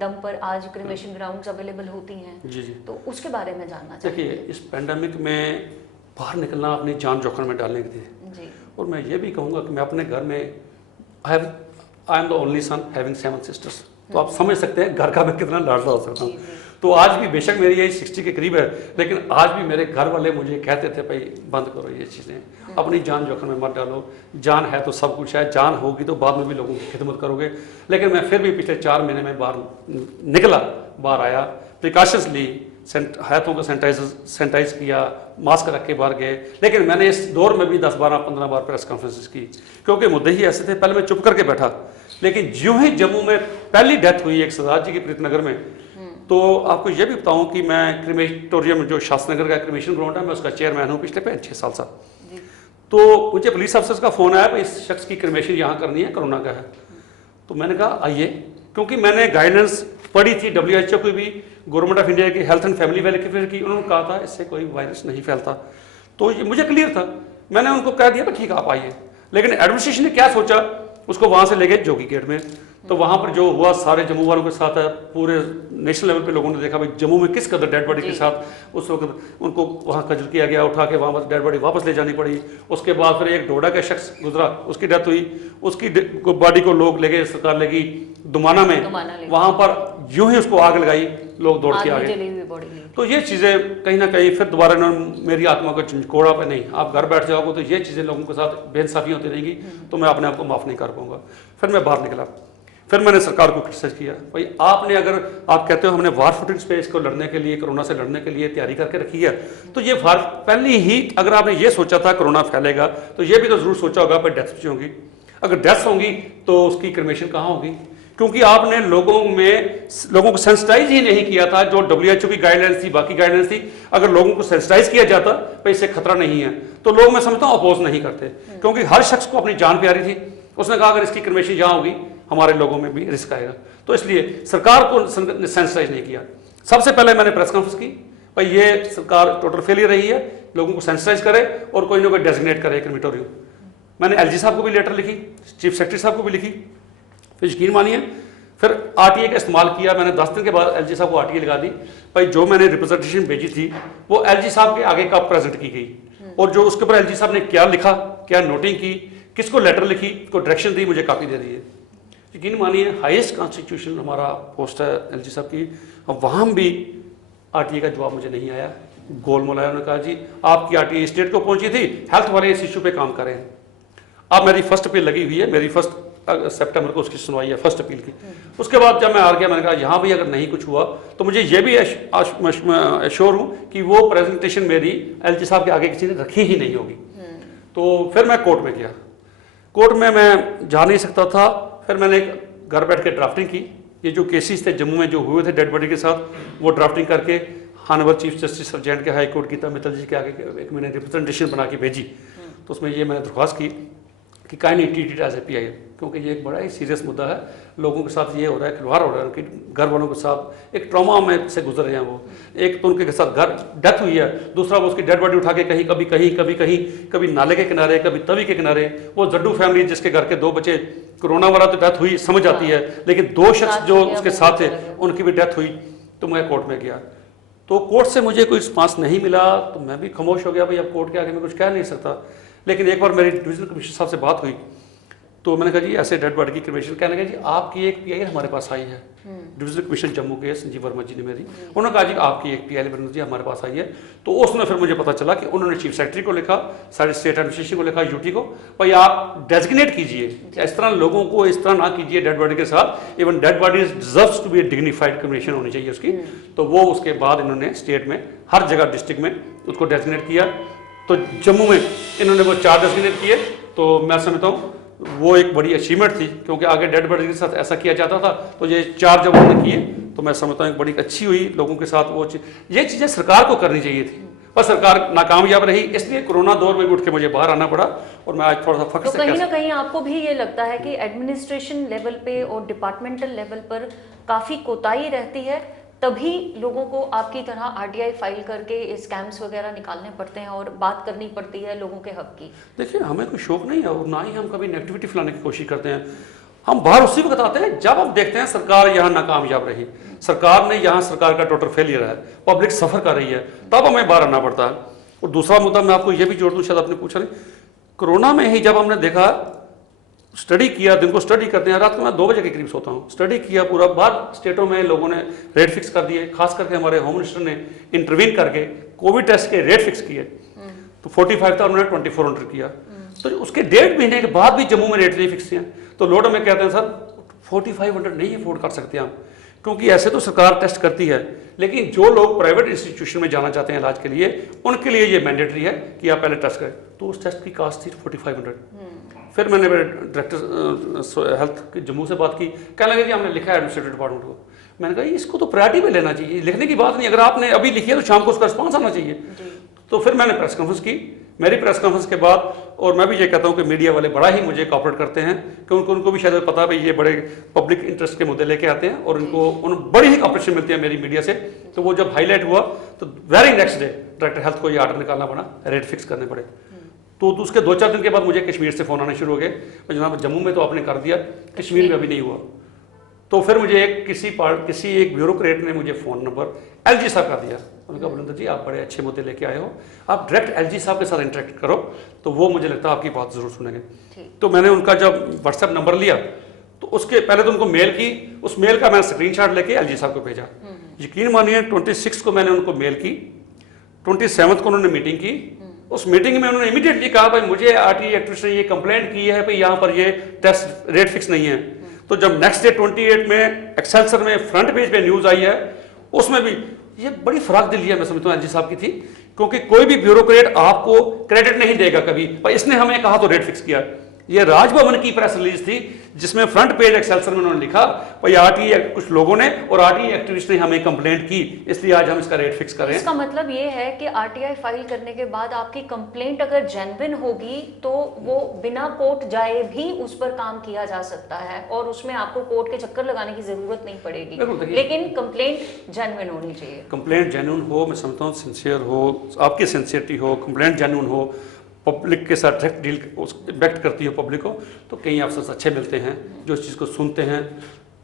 दम पर आज क्रिमेशन ग्राउंड्स अवेलेबल होती हैं। जी जी, तो उसके बारे में जानना चाहिए। देखिए, इस पैंडेमिक में बाहर निकलना अपनी जान जोखिम में डालने के लिए, और मैं ये भी कहूँगा कि मैं अपने घर में, I am the only son having 7 sisters, तो आप समझ सकते हैं घर का मैं कितना लाडला हो सकता हूँ। तो आज भी बेशक मेरी एज 60 के करीब है, लेकिन आज भी मेरे घर वाले मुझे कहते थे भाई बंद करो ये चीज़ें, अपनी जान जोखिम में मत डालो, जान है तो सब कुछ है, जान होगी तो बाद में भी लोगों की खिदमत करोगे। लेकिन मैं फिर भी पिछले 4 महीने में बाहर निकला, बाहर आया, प्रिकॉशंस ली, हाथों को सैनिटाइज किया, मास्क रख के बाहर गए। लेकिन मैंने इस दौर में भी 10, 12, 15 बार प्रेस कॉन्फ्रेंसेस की, क्योंकि मुद्दे ही ऐसे थे। पहले मैं चुप करके बैठा, लेकिन ज्यों ही जम्मू में पहली डेथ हुई एक सरदार जी की प्रीतनगर में, तो आपको ये भी बताऊं कि मैं क्रिमेटोरियम, जो शास्त्रनगर का क्रिमेशन ग्राउंड है, मैं उसका चेयरमैन हूँ पिछले 5-6 साल से। तो मुझे पुलिस अफसर का फ़ोन आया, इस शख्स की क्रिमेशन यहाँ करनी है, कोरोना का है। तो मैंने कहा आइए, क्योंकि मैंने गाइडेंस पढ़ी थी WHO की भी, गवर्नमेंट ऑफ इंडिया की हेल्थ एंड फैमिली वेलफेयर की, उन्होंने कहा था इससे कोई वायरस नहीं फैलता। तो ये मुझे क्लियर था, मैंने उनको कह दिया ठीक है आप आइए। लेकिन एडमिनिस्ट्रेशन ने क्या सोचा, उसको वहाँ से ले गए जोगी गेट में। तो वहाँ पर जो हुआ सारे जम्मू वालों के साथ है, पूरे नेशनल लेवल पे लोगों ने देखा भाई जम्मू में किस कदर डेड बॉडी के साथ उस वक्त उनको वहाँ कजल किया गया, उठा के वहाँ डेड बॉडी वापस ले जानी पड़ी। उसके बाद फिर एक डोडा का शख्स गुजरा, उसकी डेथ हुई, उसकी बॉडी को लोग ले गए, सरकार ले गई दुमाना में, वहाँ पर यूं ही उसको आग लगाई, लोग दौड़ के आ गए। तो ये चीज़ें कहीं ना कहीं फिर दोबारा इन्होंने मेरी आत्मा को झंझोड़ा पे, नहीं आप घर बैठ जाओगे तो ये चीज़ें लोगों के साथ बेइंसाफी होती रहेंगी, तो मैं अपने आप को माफ़ नहीं कर पाऊंगा। फिर मैं बाहर निकला, फिर मैंने सरकार को क्रिटिसाइज किया, भाई आपने, अगर आप कहते हो हमने वार फुटिंग पे इसको लड़ने के लिए, कोरोना से लड़ने के लिए तैयारी करके रखी है, तो ये वार पहले ही, अगर आपने ये सोचा था कोरोना फैलेगा, तो ये भी तो जरूर सोचा होगा पर डेथ्स भी होंगी। अगर डेथ्स होंगी तो उसकी क्रिमेशन कहाँ होगी, क्योंकि आपने लोगों को सेंसिटाइज ही नहीं किया था। जो WHO की गाइडलाइंस थी, बाकी गाइडलाइंस थी, अगर लोगों को सेंसिटाइज किया जाता भाई इससे खतरा नहीं है, तो लोग, मैं समझता हूँ, अपोज नहीं करते, क्योंकि हर शख्स को अपनी जान प्यारी थी। उसने कहा अगर इसकी क्रिमिनेशन यहाँ होगी हमारे लोगों में भी रिस्क आएगा, तो इसलिए सरकार को सेंसिटाइज नहीं किया। सबसे पहले मैंने प्रेस कॉन्फ्रेंस की, भाई ये सरकार टोटल फेलियर रही है, लोगों को सेंसिटाइज करे और कोई ना कोई डेजिग्नेट करे क्रिमिटोरियम। मैंने LG साहब को भी लेटर लिखी, चीफ सेक्रेटरी साहब को भी लिखी, फिर यकीन मानिए फिर RTA का इस्तेमाल किया मैंने। 10 दिन के बाद LG साहब को RTA लगा दी, भाई जो मैंने रिप्रेजेंटेशन भेजी थी वो LG साहब के आगे कब प्रेजेंट की गई, और जो उसके ऊपर LG साहब ने क्या लिखा, क्या नोटिंग की, किसको लेटर लिखी, को डायरेक्शन दी, मुझे कापी दे दी है। यकीन मानिए हाईएस्ट कॉन्स्टिट्यूशन हमारा पोस्ट है LG साहब की, और वहाँ भी RTA का जवाब मुझे नहीं आया। गोलमाल आया, उन्होंने कहा जी आपकी RTA स्टेट को पहुंची थी, हेल्थ वाले इस इशू पे काम कर रहे हैं। अब मेरी फर्स्ट अपील लगी हुई है, मेरी 1 सितंबर को उसकी सुनवाई है, फर्स्ट अपील की। उसके बाद जब मैं आ गया, मैंने कहा यहाँ भी अगर नहीं कुछ हुआ तो मुझे ये भी एश्योर हूँ कि वो प्रेजेंटेशन मेरी LG साहब के आगे किसी ने रखी ही नहीं होगी। तो फिर मैं कोर्ट में गया, कोर्ट में मैं जा नहीं सकता था, फिर मैंने घर बैठ के ड्राफ्टिंग की। ये जो केसेस थे जम्मू में जो हुए थे डेड बॉडी के साथ, वो ड्राफ्टिंग करके हानवर चीफ जस्टिस ऑफ जे के हाई कोर्ट की मित्तल जी के आगे एक मैंने रिप्रेजेंटेशन बना के भेजी। तो उसमें ये मैंने दरख्वास्त की कि kindly treat it as a PI, क्योंकि ये एक बड़ा ही सीरियस मुद्दा है। लोगों के साथ ये हो रहा है, खिलवाड़ हो रहा है, उनके घर वालों के साथ एक ट्रॉमा में से गुजर रहे हैं वो। एक तो उनके साथ घर डेथ हुई है, दूसरा वो उसकी डेड बॉडी उठा के कभी नाले के किनारे, कभी तवी के किनारे। वो जड्डू फैमिली जिसके घर के 2 बच्चे, कोरोना वाला तो डेथ हुई समझ आती है, लेकिन 2 शख्स जो उसके साथ थे उनकी भी डेथ हुई। तो मैं कोर्ट में गया, तो कोर्ट से मुझे कोई रिस्पांस नहीं मिला, तो मैं भी खामोश हो गया, भाई अब कोर्ट के आगे मैं कुछ कह नहीं सकता। लेकिन एक बार मेरी डिविजनल कमिश्नर साहब से बात हुई, तो मैंने कहा जी ऐसे डेड बॉडी की क्रिमिनेशन, कहने लगे जी आपकी एक PI हमारे पास आई है। डिविजनल कमिश्नर जम्मू के संजीव वर्मा जी ने उन्होंने कहा जी आपकी एक PI जी हमारे पास आई है। तो उसमें फिर मुझे पता चला कि उन्होंने चीफ सेक्रेटरी को लिखा, सारे स्टेट एडमिनिस्ट्रेशन को लिखा, UT को, भाई आप डेजिग्नेट कीजिए, इस तरह लोगों को इस तरह ना कीजिए डेड बॉडी के साथ। Even dead body deserves to be a dignified cremation होनी चाहिए उसकी। तो वो उसके बाद इन्होंने स्टेट में हर जगह डिस्ट्रिक्ट में उसको डेजिग्नेट किया। तो जम्मू में इन्होंने वो 4 डेजिग्नेट किए, तो मैं समझता हूँ वो एक बड़ी अचीवमेंट थी, क्योंकि आगे डेड बॉडी के साथ ऐसा किया जाता था। तो ये 4 जब उन्होंने किए तो मैं समझता हूँ एक बड़ी अच्छी हुई लोगों के साथ। वो ये चीज़ें सरकार को करनी चाहिए थी, पर सरकार नाकामयाब रही, इसलिए कोरोना दौर में उठ के मुझे बाहर आना पड़ा। और मैं आज थोड़ा सा फख्र से कहीं ना कहीं आपको भी ये लगता है कि एडमिनिस्ट्रेशन लेवल पे और डिपार्टमेंटल लेवल पर काफ़ी कोताही रहती है, तभी लोगों को आपकी तरह RTI फाइल करके स्कैम्स वगैरह निकालने पड़ते हैं और बात करनी पड़ती है लोगों के हक की। देखिए हमें कोई शौक नहीं है और ना ही हम कभी नेगेटिविटी फैलाने की कोशिश करते हैं। हम बाहर उसी वक्त आते हैं जब हम देखते हैं सरकार यहाँ नाकामयाब रही, सरकार ने यहाँ सरकार का टोटल फेलियर है, पब्लिक सफर कर रही है, तब हमें बाहर आना पड़ता है। और दूसरा मुद्दा मैं आपको ये भी जोड़ दूँ, शायद आपने पूछा नहीं, कोरोना में ही जब हमने देखा, स्टडी किया, दिन को स्टडी करते हैं, रात को मैं 2 बजे के करीब सोता हूँ, स्टडी किया पूरा, बाहर स्टेटों में लोगों ने रेट फिक्स कर दिए, खास करके हमारे होम मिनिस्टर ने इंटरवीन करके कोविड टेस्ट के रेट फिक्स किए। तो 45 था, उन्होंने 2400 किया। तो उसके 1.5 महीने के बाद भी जम्मू में रेट नहीं फिक्स किया। तो लोड में कहते हैं सर 4500 नहीं अफोर्ड कर सकते हम, क्योंकि ऐसे तो सरकार टेस्ट करती है, लेकिन जो लोग प्राइवेट इंस्टीट्यूशन में जाना चाहते हैं इलाज के लिए, उनके लिए ये मैंडेटरी है कि आप पहले टेस्ट करें। तो उस टेस्ट की कास्ट थी 4500। फिर मैंने मेरे डायरेक्टर हेल्थ जम्मू से बात की, कहने लगे कि हमने लिखा है एडमिनिस्ट्रेटिव डिपार्टमेंट को। मैंने कहा इसको तो प्रायोरिटी में लेना चाहिए, लिखने की बात नहीं, अगर आपने अभी लिखी है तो शाम को उसका रिस्पॉन्स आना चाहिए। तो फिर मैंने प्रेस कॉन्फ्रेंस की, मेरी प्रेस कॉन्फ्रेंस के बाद, और मैं भी ये कहता हूँ कि मीडिया वाले बड़ा ही मुझे कॉपरेट करते हैं, क्योंकि उनको भी शायद पता है भाई ये बड़े पब्लिक इंटरेस्ट के मुद्दे लेके आते हैं और उनको बड़ी ही कॉपरेशन मिलती है मेरी मीडिया से। तो वो जब हाईलाइट हुआ तो very next day director health को ये आर्डर निकालना पड़ा, रेट फिक्स करने पड़े। तो उसके 2-4 दिन के बाद मुझे कश्मीर से फ़ोन आने शुरू हो गए, जनाब जम्मू में तो आपने कर दिया, कश्मीर में अभी नहीं हुआ। तो फिर मुझे किसी एक ब्यूरोक्रेट ने मुझे फ़ोन नंबर LG साहब का दिया। उन्होंने कहा बुलंदर जी आप बड़े अच्छे मुद्दे लेके आए हो, आप डायरेक्ट LG साहब के साथ इंटरेक्ट करो, तो वो मुझे लगता है आपकी बात ज़रूर सुनेंगे। तो मैंने उनका जब व्हाट्सएप नंबर लिया, तो उसके पहले तो उनको मेल की, उस मेल का मैंने स्क्रीनशॉट लेके LG साहब को भेजा। यकीन मानिए 26 को मैंने उनको मेल की, 27 को उन्होंने मीटिंग की। उस मीटिंग में उन्होंने इमीडिएटली कहा भाई मुझे RTI एक्ट्रेस ने ये कंप्लेंट की है भाई यहाँ पर ये टेस्ट रेट फिक्स नहीं है। तो जब नेक्स्ट डे 28 में एक्सेल्सर में फ्रंट पेज पे न्यूज़ आई है, उसमें भी ये बड़ी फराक दिली है, मैं समझता हूँ LG साहब की थी, क्योंकि कोई भी ब्यूरोक्रेट आपको क्रेडिट नहीं देगा कभी भाई इसने हमें कहा तो रेट फिक्स किया। ये राजभवन की प्रेस रिलीज थी जिसमें फ्रंट पेज एक्सेल्सर में उन्होंने लिखा भाई आरटीआई कुछ लोगों ने और आरटीआई एक्टिविस्ट ने हमें कंप्लेंट की, इसलिए आज हम इसका रेट फिक्स कर रहे हैं। इसका मतलब ये है कि आरटीआई फाइल करने के बाद आपकी कंप्लेंट अगर जेन्युइन होगी तो वो बिना कोर्ट जाए भी उस पर काम किया जा सकता है और उसमें आपको कोर्ट के चक्कर लगाने की जरूरत नहीं पड़ेगी, लेकिन कंप्लेंट जेन्युइन होनी चाहिए। कंप्लेंट जेन्युइन हो, मैं समझता हूँ सिंसियर हो, आपकी सिंसियरिटी हो, कंप्लेंट जेन्युइन हो, पब्लिक के साथ डायरेक्ट डील इम्पैक्ट करती है पब्लिक को, तो कई अफसर अच्छे मिलते हैं जो इस चीज़ को सुनते हैं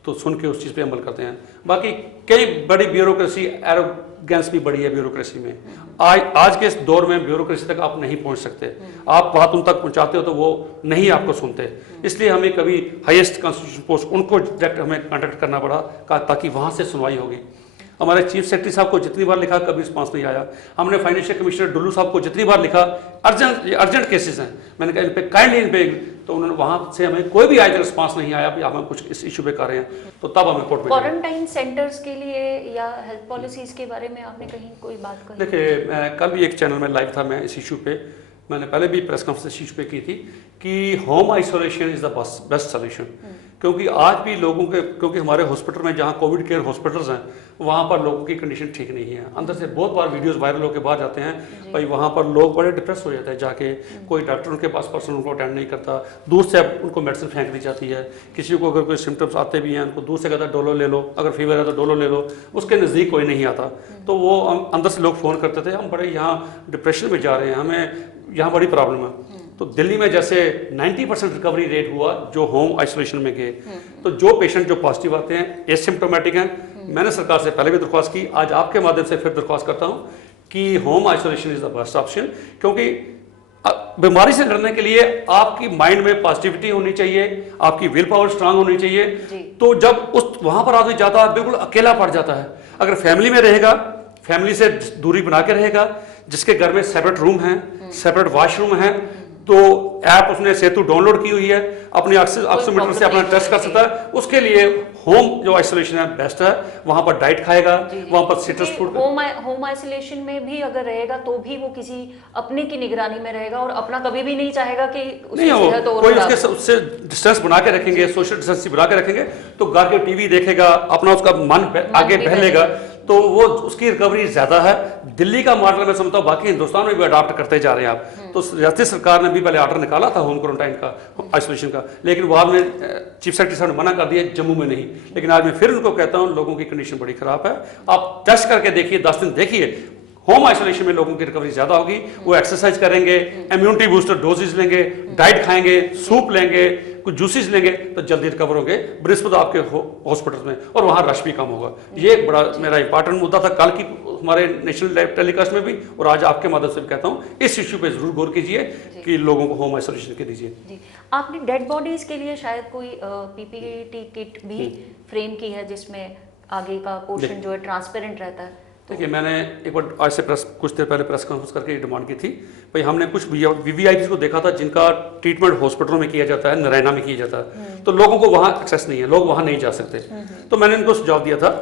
तो सुन के उस चीज़ पे अमल करते हैं। बाकी कई बड़ी ब्यूरोक्रेसी, एरोगेंस भी बड़ी है ब्यूरोक्रेसी में। आज के इस दौर में ब्यूरोक्रेसी तक आप नहीं पहुंच सकते, आप बात उन तक पहुंचाते हो तो वो नहीं आपको सुनते, इसलिए हमें कभी हाईएस्ट कॉन्स्टिट्यूशन पोस्ट उनको डायरेक्ट हमें कॉन्टेक्ट करना पड़ा ताकि वहाँ से सुनवाई होगी। हमारे चीफ सेक्रेटरी साहब को जितनी बार लिखा कभी रिस्पांस नहीं आया। हमने फाइनेंशियल कमिश्नर डुल्लू साहब को जितनी बार लिखा, अर्जेंट केसेस हैं, मैंने कहा इन पे काइंडली इन पे, तो उन्होंने वहां से हमें कोई भी आज तक रिस्पांस नहीं आया कि हम कुछ इस इशू पे कर रहे हैं, तो तब हमें कोर्ट में क्वारंटाइन सेंटर्स के लिए या हेल्थ पॉलिसीज के बारे में आपने कहीं कोई बात कही? देखिए कल भी एक चैनल में लाइव था मैं इस इशू पे, मैंने पहले भी प्रेस कॉन्फ्रेंस इशू पे की थी कि home isolation is the best solution, क्योंकि आज भी लोगों के, क्योंकि हमारे हॉस्पिटल में जहाँ कोविड केयर हॉस्पिटल्स हैं वहाँ पर लोगों की कंडीशन ठीक नहीं है। अंदर से बहुत बार वीडियोस वायरल होकर बाहर जाते हैं भाई, वहाँ पर लोग बड़े डिप्रेस हो जाते हैं जाके, कोई डॉक्टर उनके पास पर्सन उनको अटेंड नहीं करता, दूर से उनको मेडिसिन फेंक दी जाती है। किसी को अगर कोई सिम्टम्स आते भी हैं उनको दूर से कहता है डोलो ले लो, अगर फीवर है तो डोलो ले लो, उसके नज़दीक कोई नहीं आता। तो वो अंदर से लोग फ़ोन करते थे हम बड़े यहाँ डिप्रेशन में जा रहे हैं, हमें यहाँ बड़ी प्रॉब्लम है। तो दिल्ली में जैसे 90% रिकवरी रेट हुआ जो होम आइसोलेशन में गए, तो जो पेशेंट जो पॉजिटिव आते हैं एसिम्प्टोमेटिक हैं, मैंने सरकार से पहले भी दरख्वास्त की, आज आपके माध्यम से फिर दरख्वास्त करता हूं कि home isolation is the best option, क्योंकि बीमारी से लड़ने के लिए आपकी माइंड में पॉजिटिविटी होनी चाहिए, आपकी विल पावर स्ट्रांग होनी चाहिए। तो जब उस वहां पर आदमी जाता है बिल्कुल अकेला पड़ जाता है। अगर फैमिली में रहेगा, फैमिली से दूरी बना के रहेगा, जिसके घर में सेपरेट रूम है, सेपरेट वॉशरूम है, तो ऐप उसने सेतु डाउनलोड की हुई है, अपने ऑक्सीमीटर से अपना टेस्ट कर सकता है, उसके लिए होम जो आइसोलेशन है बेस्ट है। वहां पर डाइट खाएगा, वहां पर सिट्रस फूड, होम आइसोलेशन में भी अगर रहेगा तो भी वो किसी अपने की निगरानी में रहेगा और अपना कभी भी नहीं चाहेगा कि नहीं हो कोई उससे डिस्टेंस बना के रखेंगे, सोशल डिस्टेंस बना के रखेंगे, तो घर के टीवी देखेगा, अपना उसका मन आगे बहलेगा, तो वो उसकी रिकवरी ज्यादा है। दिल्ली का मॉडल मैं समझता हूँ बाकी हिंदुस्तान में भी अडॉप्ट करते जा रहे हैं आप। तो रियासती सरकार ने भी पहले ऑर्डर निकाला था होम क्वारंटाइन का, आइसोलेशन का, लेकिन बाद में चीफ सेक्रेटरी साहब ने मना कर दिया, जम्मू में नहीं। लेकिन आज मैं फिर उनको कहता हूँ लोगों की कंडीशन बड़ी खराब है, आप टेस्ट करके देखिए, 10 दिन देखिए, होम आइसोलेशन में लोगों की रिकवरी ज्यादा होगी। वो एक्सरसाइज करेंगे, इम्यूनिटी बूस्टर डोजेज लेंगे, डाइट खाएंगे, सूप लेंगे, कुछ जूसेस लेंगे, तो जल्दी रिकवर होंगे बृहस्पति आपके हॉस्पिटल में, और वहाँ रश भी कम होगा। ये एक बड़ा मेरा इंपॉर्टेंट मुद्दा था कल की हमारे नेशनल टेलीकास्ट में भी, और आज आपके माध्यम से भी कहता हूँ इस इश्यू पे जरूर गौर कीजिए कि लोगों को होम आइसोलेशन के दीजिए। आपने डेड बॉडीज के लिए शायद कोई पीपीटी किट भी फ्रेम की है जिसमें आगे का पोर्शन जो है ट्रांसपेरेंट रहता है? देखिए मैंने एक बार आज से कुछ देर पहले प्रेस कॉन्फ्रेंस करके डिमांड की थी भाई, हमने कुछ वीवीआईपी को देखा था जिनका ट्रीटमेंट हॉस्पिटलों में किया जाता है, नारायणा में किया जाता है, तो लोगों को वहाँ एक्सेस नहीं है, लोग वहाँ नहीं जा सकते। तो मैंने इनको सुझाव दिया था,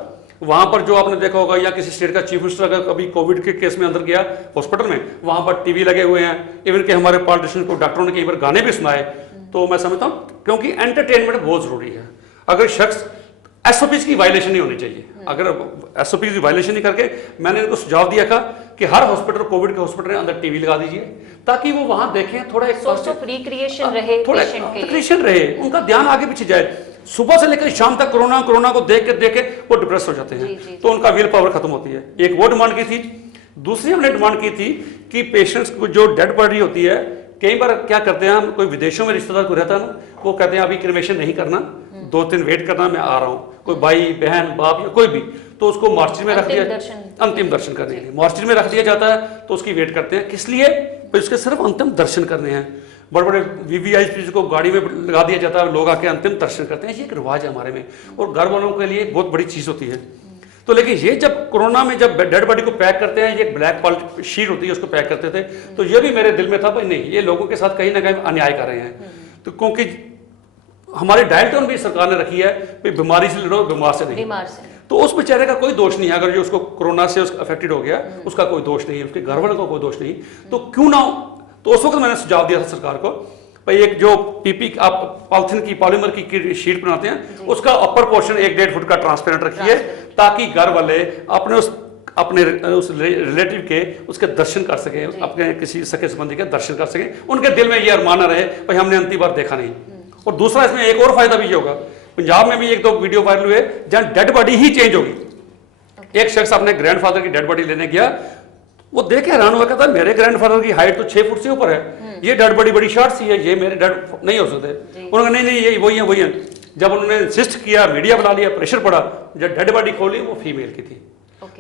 वहाँ पर जो आपने देखा होगा या किसी स्टेट का चीफ मिनिस्टर अगर कभी कोविड के केस में अंदर गया हॉस्पिटल में, वहाँ पर टीवी लगे हुए हैं, इवन के हमारे पॉलिटिशियन को डॉक्टरों ने कई बार गाने भी सुनाए। तो मैं समझता हूँ क्योंकि एंटरटेनमेंट बहुत जरूरी है। अगर शख्स एसओपीज की वायलेशन नहीं होनी चाहिए, अगर एसओपीज की वायलेशन नहीं करके, मैंने इनको सुझाव दिया था कि हर हॉस्पिटल, कोविड के हॉस्पिटल में अंदर टीवी लगा दीजिए ताकि वो वहां देखें, थोड़ा एक सोर्स ऑफ रिक्रिएशन रहे, थोड़ा रिक्रिएशन रहे, उनका ध्यान आगे पीछे जाए। सुबह से लेकर शाम तक कोरोना को देख के वो डिप्रेस हो जाते हैं, तो उनका विल पावर खत्म होती है। एक वो डिमांड की थी। दूसरी हमने डिमांड की थी कि पेशेंट्स को जो डेड बॉडी होती है, कई बार क्या करते हैं हम, कोई विदेशों में रिश्तेदार को रहता है ना, वो कहते हैं अभी क्रिमेशन नहीं करना, 2 दिन वेट करना, मैं आ रहा हूँ, कोई भाई बहन बाप या कोई भी, तो उसको मार्चरी में रख दिया, अंतिम दर्शन करने के लिए मार्चरी में रख दिया जाता है। तो उसकी वेट करते हैं, किस लिए? उसके सिर्फ अंतिम दर्शन करने हैं। बड़े बड़े वीवीआईपी को गाड़ी में लगा दिया जाता है, लोग आके अंतिम दर्शन करते हैं। ये एक रिवाज है हमारे में, और घर वालों के लिए बहुत बड़ी चीज होती है। तो लेकिन ये जब कोरोना में जब डेड बॉडी को पैक करते हैं, ये ब्लैक शीट होती है, उसको पैक करते थे, तो ये भी मेरे दिल में था भाई नहीं, ये लोगों के साथ कहीं ना कहीं अन्याय कर रहे हैं। तो क्योंकि हमारी डायल टोन भी सरकार ने रखी है कि बीमारी से लड़ो, बीमार से नहीं। तो उस बेचारे का कोई दोष नहीं है, अगर जो उसको कोरोना से अफेक्टेड हो गया, उसका कोई दोष नहीं है, उसके घर वालों का कोई दोष नहीं, तो क्यों ना हो। तो उस वक्त मैंने सुझाव दिया था सरकार को, भाई एक जो पीपी आप पॉलिथीन की पॉलीमर की शीट बनाते हैं उसका अपर पोर्शन 1-1.5 फुट का ट्रांसपेरेंट रखिए, ताकि घर वाले अपने उस रिलेटिव के उसके दर्शन कर सकें, अपने किसी सके संबंधी के दर्शन कर सकें, उनके दिल में ये अरमान रहे भाई हमने अंतिम बार देखा नहीं। और दूसरा इसमें एक और फायदा भी ये होगा, पंजाब में भी एक दो वीडियो वायरल हुए जहां डेड बॉडी ही चेंज होगी। एक शख्स अपने ग्रैंडफादर की डेड बॉडी लेने गया, वो देख के हैरान हुआ, कहता मेरे ग्रैंडफादर की हाइट तो 6 फुट से ऊपर है, ये डेड बॉडी बड़ी शॉर्ट सी है, ये मेरे डेड नहीं हो सकते। उन्होंने नहीं ये वही है। जब उन्होंने इंसिस्ट किया, मीडिया बुला लिया, प्रेशर पड़ा, जब डेड बॉडी खोली वो फीमेल की थी।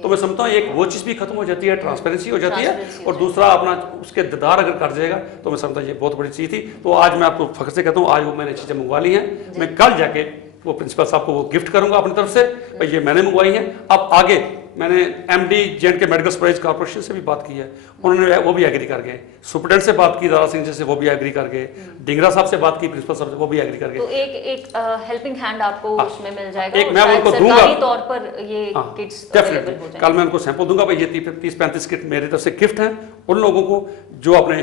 तो मैं समझता हूँ एक वो चीज़ भी खत्म हो जाती है, ट्रांसपेरेंसी हो जाती है, और दूसरा अपना उसके दीदार अगर कर जाएगा तो मैं समझता हूँ ये बहुत बड़ी चीज़ थी। तो आज मैं आपको फख्र से कहता हूँ, आज वो मैंने चीज़ें मंगवा ली हैं, मैं कल जाके वो प्रिंसिपल साहब को वो गिफ्ट करूंगा अपनी तरफ से, भाई ये मैंने मंगवाई है। अब आगे मैंने MD J&K medical supplies corporation से भी बात की है, उन्होंने वो भी एग्री कर गए। सुपरटेंडेंट से बात की दारा सिंह जी से, वो भी एग्री कर गए। डिंगरा साहब से बात की प्रिंसिपल साहब से, वो भी एग्री कर गए। तो एक हेल्पिंग हैंड आपको उसमें मिल जाएगा, एक मैं उनको दूंगा सरकारी तौर पर ये किट्स अवेलेबल हो जाएंगे। कल मैं उनको सैंपल दूंगा, भाई ये 30-35 किट मेरी तरफ से गिफ्ट हैं उन लोगों को जो अपने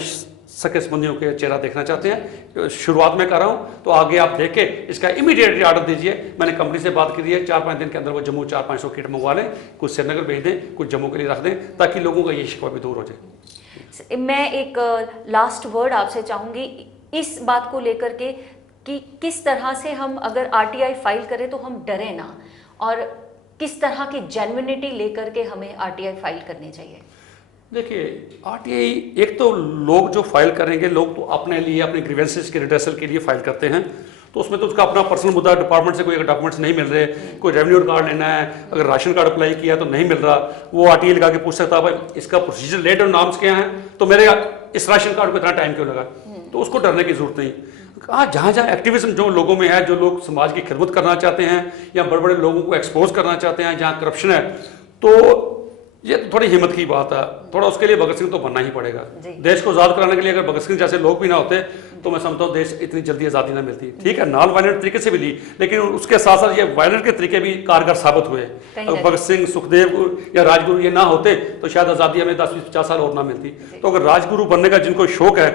सके संबंधियों के चेहरा देखना चाहते हैं। शुरुआत में कर रहा हूं, तो आगे आप देख के इसका इमीडिएटली ऑर्डर दीजिए। मैंने कंपनी से बात की है, 4-5 दिन के अंदर वो जम्मू 400-500 किट मंगवा लें, कुछ श्रीनगर भेज दें, कुछ जम्मू के लिए रख दें, ताकि लोगों का ये शिकवा भी दूर हो जाए। मैं एक लास्ट वर्ड आपसे चाहूंगी इस बात को लेकर के कि किस तरह से हम अगर RTI फाइल करें तो हम डरे ना, और किस तरह की जेन्युइनिटी लेकर के हमें RTI फाइल करनी चाहिए। देखिए RTI, एक तो लोग जो फाइल करेंगे, लोग तो अपने लिए अपने ग्रीवेंसेस के रिड्रेसल के लिए फाइल करते हैं, तो उसमें तो उसका अपना पर्सनल मुद्दा, डिपार्टमेंट से कोई अगर डॉक्यूमेंट्स नहीं मिल रहे, कोई रेवेन्यू कार्ड लेना है, अगर राशन कार्ड अप्लाई किया तो नहीं मिल रहा, वो RTI लगा के पूछ सकता है भाई इसका प्रोसीजर लेट और नाम्स क्या हैं, तो मेरे इस राशन कार्ड को इतना टाइम क्यों लगा। तो उसको डरने की जरूरत नहीं। हाँ, जहाँ जहाँ एक्टिविज्म जो लोगों में है, जो लोग समाज की खिदमत करना चाहते हैं या बड़े बड़े लोगों को एक्सपोज करना चाहते हैं, जहाँ करप्शन है, तो ये तो थोड़ी हिम्मत की बात है, थोड़ा उसके लिए भगत सिंह तो बनना ही पड़ेगा। देश को आज़ाद कराने के लिए अगर भगत सिंह जैसे लोग भी ना होते तो मैं समझता हूँ देश इतनी जल्दी आज़ादी ना मिलती। ठीक है, नॉन वायलेंट तरीके से भी ली, लेकिन उसके साथ साथ ये वायलेंट के तरीके भी कारगर साबित हुए। अगर भगत सिंह, सुखदेव या राजगुरु ये ना होते तो शायद आज़ादी हमें 10-20-50 साल और ना मिलती। तो अगर राजगुरु बनने का जिनको शौक है,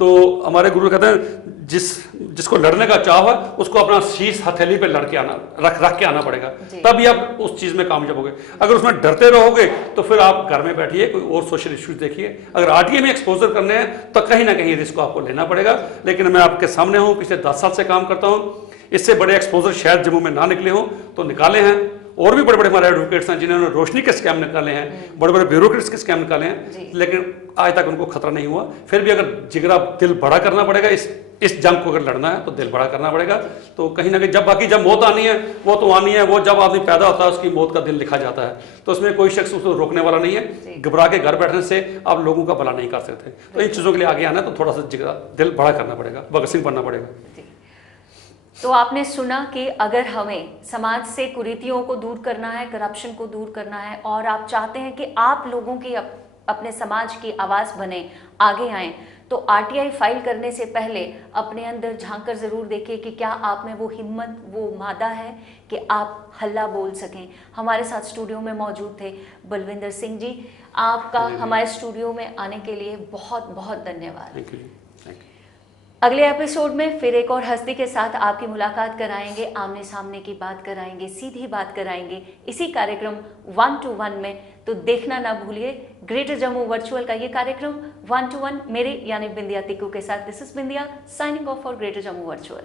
तो हमारे गुरु कहते हैं जिसको लड़ने का चाव है उसको अपना शीश हथेली पे लड़ के आना, रख के आना पड़ेगा, तभी आप उस चीज में कामयाब होगे। अगर उसमें डरते रहोगे तो फिर आप घर में बैठिए, कोई और सोशल इश्यूज देखिए। अगर RTI में एक्सपोजर करने हैं तो कहीं ना कहीं रिस्क आपको लेना पड़ेगा, लेकिन मैं आपके सामने हूँ, पिछले 10 साल से काम करता हूँ, इससे बड़े एक्सपोजर शायद जम्मू में ना निकले हों तो निकाले हैं। और भी बड़े बड़े हमारे एडवोकेट्स हैं जिन्होंने रोशनी के स्कैम निकाले हैं, बड़े बड़े ब्यूरोक्रेट्स के स्कैम निकाले हैं, लेकिन आज तक उनको खतरा नहीं हुआ। फिर भी अगर जिगरा दिल बड़ा करना पड़ेगा, इस जंग को अगर लड़ना है तो दिल बड़ा करना पड़ेगा। तो कहीं ना कहीं जब मौत आनी है वो तो आनी है, वो जब आदमी पैदा होता है उसकी मौत का दिन लिखा जाता है, तो उसमें कोई शख्स उसको रोकने वाला नहीं है। घबरा के घर बैठने से आप लोगों का भला नहीं कर सकते। तो इन चीज़ों के लिए आगे आना है तो थोड़ा सा जिगरा दिल बड़ा करना पड़ेगा, भगत सिंह बनना पड़ेगा। तो आपने सुना कि अगर हमें समाज से कुरीतियों को दूर करना है, करप्शन को दूर करना है, और आप चाहते हैं कि आप लोगों की अपने समाज की आवाज़ बने, आगे आएं, तो RTI फाइल करने से पहले अपने अंदर झांक कर ज़रूर देखिए कि क्या आप में वो हिम्मत, वो मादा है कि आप हल्ला बोल सकें। हमारे साथ स्टूडियो में मौजूद थे बलविंदर सिंह जी। आपका हमारे स्टूडियो में आने के लिए बहुत बहुत धन्यवाद। Thank you. अगले एपिसोड में फिर एक और हस्ती के साथ आपकी मुलाकात कराएंगे, आमने सामने की बात कराएंगे, सीधी बात कराएंगे इसी कार्यक्रम 1 to 1 में। तो देखना ना भूलिए ग्रेटर जम्मू वर्चुअल का ये कार्यक्रम 1 to 1 मेरे यानी बिंदिया तिक्कू के साथ। This is Bindiya signing off for greater Jammu virtual.